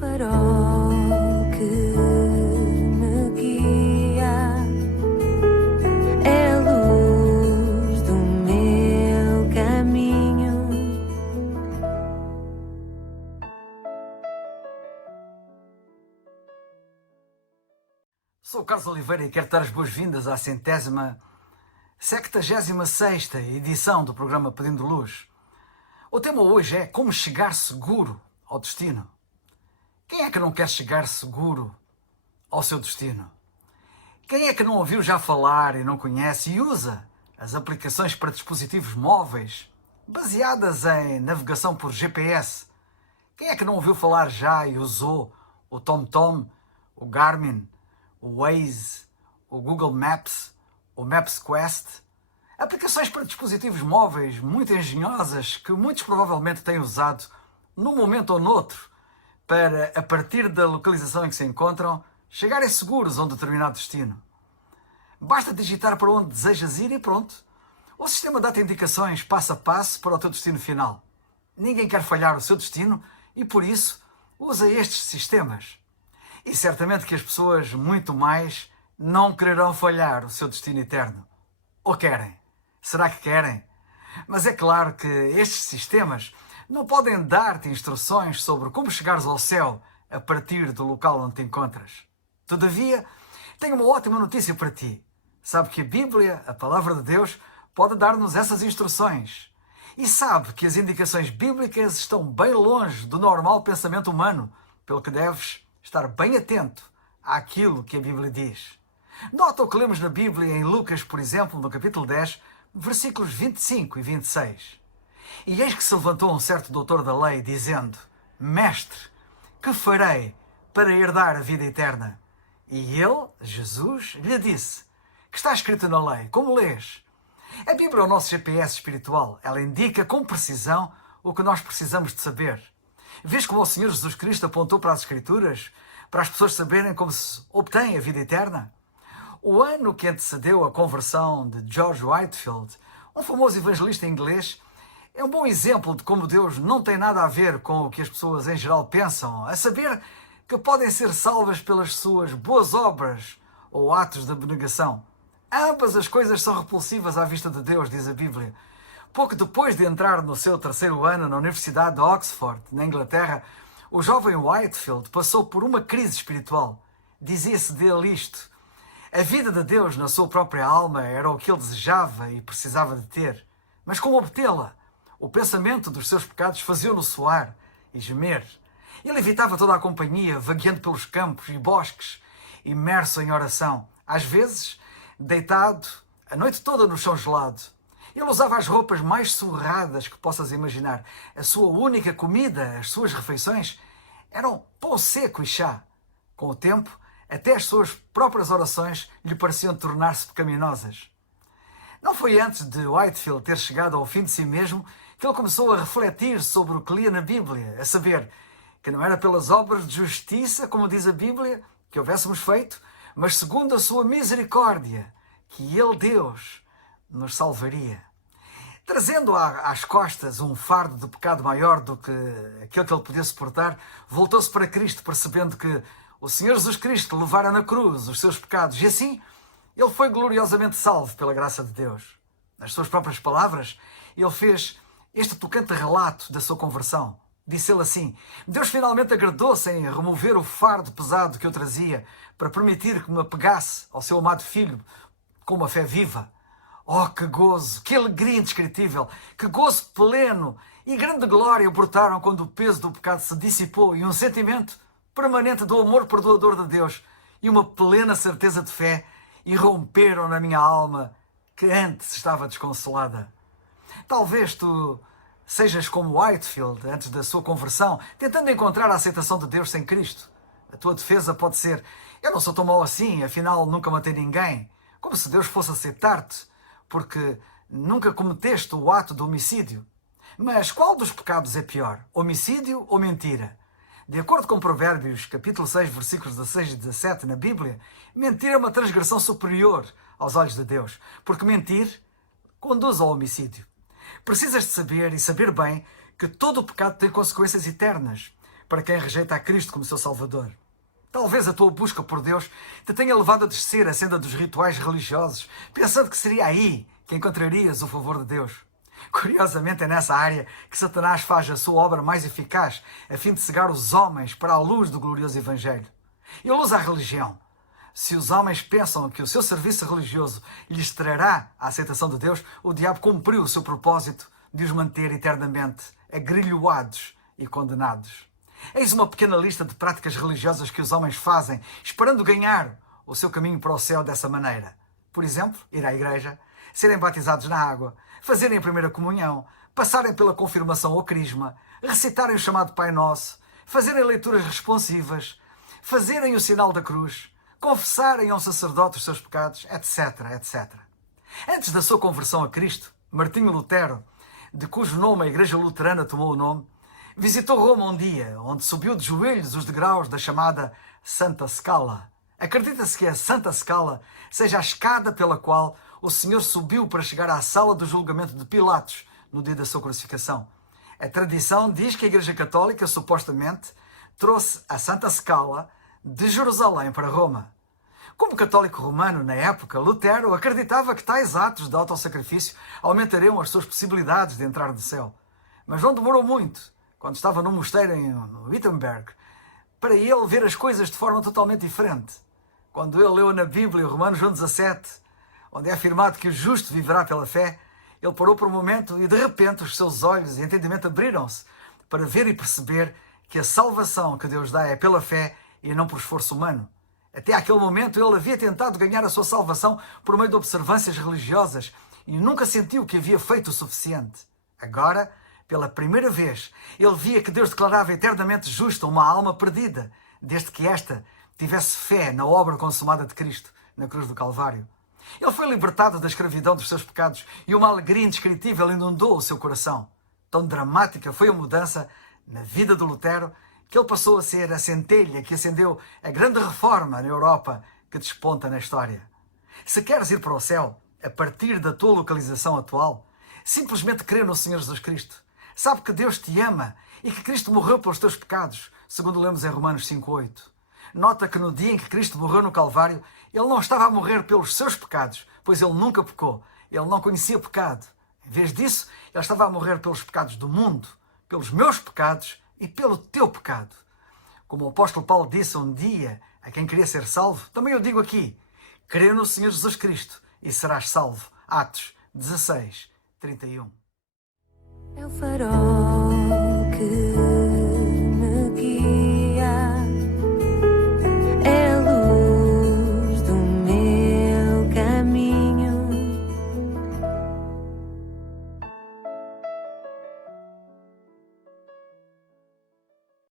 farol que me guia, é a luz do meu caminho. Sou o Carlos Oliveira e quero dar as boas-vindas à 76ª edição do programa Pedindo Luz. O tema hoje é como chegar seguro ao destino. Quem é que não quer chegar seguro ao seu destino? Quem é que não ouviu já falar e não conhece e usa as aplicações para dispositivos móveis baseadas em navegação por GPS? Quem é que não ouviu falar já e usou o TomTom, o Garmin, o Waze, o Google Maps, o Maps Quest? Aplicações para dispositivos móveis muito engenhosas que muitos provavelmente têm usado num momento ou noutro para, a partir da localização em que se encontram, chegarem seguros a um determinado destino. Basta digitar para onde desejas ir e pronto. O sistema dá-te indicações passo a passo para o teu destino final. Ninguém quer falhar o seu destino e, por isso, usa estes sistemas. E certamente que as pessoas, muito mais, não quererão falhar o seu destino eterno. Ou querem? Será que querem? Mas é claro que estes sistemas não podem dar-te instruções sobre como chegares ao céu a partir do local onde te encontras. Todavia, tenho uma ótima notícia para ti. Sabe que a Bíblia, a Palavra de Deus, pode dar-nos essas instruções. E sabe que as indicações bíblicas estão bem longe do normal pensamento humano, pelo que deves estar bem atento àquilo que a Bíblia diz. Nota o que lemos na Bíblia em Lucas, por exemplo, no capítulo 10, versículos 25 e 26. E eis que se levantou um certo doutor da lei, dizendo: Mestre, que farei para herdar a vida eterna? E ele, Jesus, lhe disse: Que está escrito na lei? Como lês? A Bíblia é o nosso GPS espiritual. Ela indica com precisão o que nós precisamos de saber. Vês como o Senhor Jesus Cristo apontou para as Escrituras para as pessoas saberem como se obtém a vida eterna? O ano que antecedeu a conversão de George Whitefield, um famoso evangelista inglês, é um bom exemplo de como Deus não tem nada a ver com o que as pessoas em geral pensam, a saber que podem ser salvas pelas suas boas obras ou atos de abnegação. Ambas as coisas são repulsivas à vista de Deus, diz a Bíblia. Pouco depois de entrar no seu terceiro ano na Universidade de Oxford, na Inglaterra, o jovem Whitefield passou por uma crise espiritual. Dizia-se dele isto: a vida de Deus na sua própria alma era o que ele desejava e precisava de ter. Mas como obtê-la? O pensamento dos seus pecados fazia-no suar e gemer. Ele evitava toda a companhia, vagueando pelos campos e bosques, imerso em oração. Às vezes, deitado a noite toda no chão gelado. Ele usava as roupas mais surradas que possas imaginar. A sua única comida, as suas refeições, eram pão seco e chá. Com o tempo, até as suas próprias orações lhe pareciam tornar-se pecaminosas. Não foi antes de Whitefield ter chegado ao fim de si mesmo que ele começou a refletir sobre o que lia na Bíblia, a saber, que não era pelas obras de justiça, como diz a Bíblia, que houvéssemos feito, mas segundo a sua misericórdia, que ele, Deus, nos salvaria. Trazendo às costas um fardo de pecado maior do que aquele que ele podia suportar, voltou-se para Cristo, percebendo que o Senhor Jesus Cristo levara na cruz os seus pecados e assim ele foi gloriosamente salvo pela graça de Deus. Nas suas próprias palavras, ele fez este tocante relato da sua conversão. Disse ele assim: Deus finalmente agradou-se em remover o fardo pesado que eu trazia para permitir que me apegasse ao seu amado Filho com uma fé viva. Oh, que gozo, que alegria indescritível, que gozo pleno e grande glória brotaram quando o peso do pecado se dissipou e um sentimento permanente do amor perdoador de Deus e uma plena certeza de fé irromperam na minha alma que antes estava desconsolada. Talvez tu sejas como Whitefield antes da sua conversão, tentando encontrar a aceitação de Deus sem Cristo. A tua defesa pode ser: eu não sou tão mau assim, afinal nunca matei ninguém. Como se Deus fosse aceitar-te, porque nunca cometeste o ato de homicídio. Mas qual dos pecados é pior? Homicídio ou mentira? De acordo com Provérbios, capítulo 6, versículos 16 e 17 na Bíblia, mentir é uma transgressão superior aos olhos de Deus, porque mentir conduz ao homicídio. Precisas de saber e saber bem que todo o pecado tem consequências eternas. para quem rejeita a Cristo como seu Salvador. Talvez a tua busca por Deus te tenha levado a descer a senda dos rituais religiosos, pensando que seria aí que encontrarias o favor de Deus. Curiosamente, é nessa área que Satanás faz a sua obra mais eficaz, a fim de cegar os homens para a luz do glorioso Evangelho. Ele usa a religião. Se os homens pensam que o seu serviço religioso lhes trará a aceitação de Deus, o diabo cumpriu o seu propósito de os manter eternamente agrilhoados e condenados. Eis uma pequena lista de práticas religiosas que os homens fazem, esperando ganhar o seu caminho para o céu dessa maneira. Por exemplo, ir à igreja, serem batizados na água, fazerem a primeira comunhão, passarem pela confirmação ou crisma, recitarem o chamado Pai Nosso, fazerem leituras responsivas, fazerem o sinal da cruz, confessarem a um sacerdote os seus pecados, etc, etc. Antes da sua conversão a Cristo, Martinho Lutero, de cujo nome a Igreja Luterana tomou o nome, visitou Roma um dia, onde subiu de joelhos os degraus da chamada Santa Scala. Acredita-se que a Santa Scala seja a escada pela qual o Senhor subiu para chegar à sala do julgamento de Pilatos no dia da sua crucificação. A tradição diz que a Igreja Católica, supostamente, trouxe a Santa Scala de Jerusalém para Roma. Como católico romano na época, Lutero acreditava que tais atos de autossacrifício aumentariam as suas possibilidades de entrar no céu. Mas não demorou muito, quando estava num mosteiro em Wittenberg, para ele ver as coisas de forma totalmente diferente. Quando ele leu na Bíblia Romanos 1,17, onde é afirmado que o justo viverá pela fé, ele parou por um momento e de repente os seus olhos e entendimento abriram-se para ver e perceber que a salvação que Deus dá é pela fé e não por esforço humano. Até aquele momento ele havia tentado ganhar a sua salvação por meio de observâncias religiosas e nunca sentiu que havia feito o suficiente. Agora, pela primeira vez, ele via que Deus declarava eternamente justa uma alma perdida, desde que esta tivesse fé na obra consumada de Cristo na cruz do Calvário. Ele foi libertado da escravidão dos seus pecados e uma alegria indescritível inundou o seu coração. Tão dramática foi a mudança na vida de Lutero que ele passou a ser a centelha que acendeu a grande reforma na Europa que desponta na história. Se queres ir para o céu, a partir da tua localização atual, simplesmente crê no Senhor Jesus Cristo. Sabe que Deus te ama e que Cristo morreu pelos teus pecados, segundo lemos em Romanos 5,8. Nota que no dia em que Cristo morreu no Calvário, Ele não estava a morrer pelos seus pecados, pois Ele nunca pecou. Ele não conhecia pecado. Em vez disso, Ele estava a morrer pelos pecados do mundo, pelos meus pecados e pelo teu pecado. Como o apóstolo Paulo disse um dia a quem queria ser salvo, também eu digo aqui, crê no Senhor Jesus Cristo e serás salvo. Atos 16:31. É o farol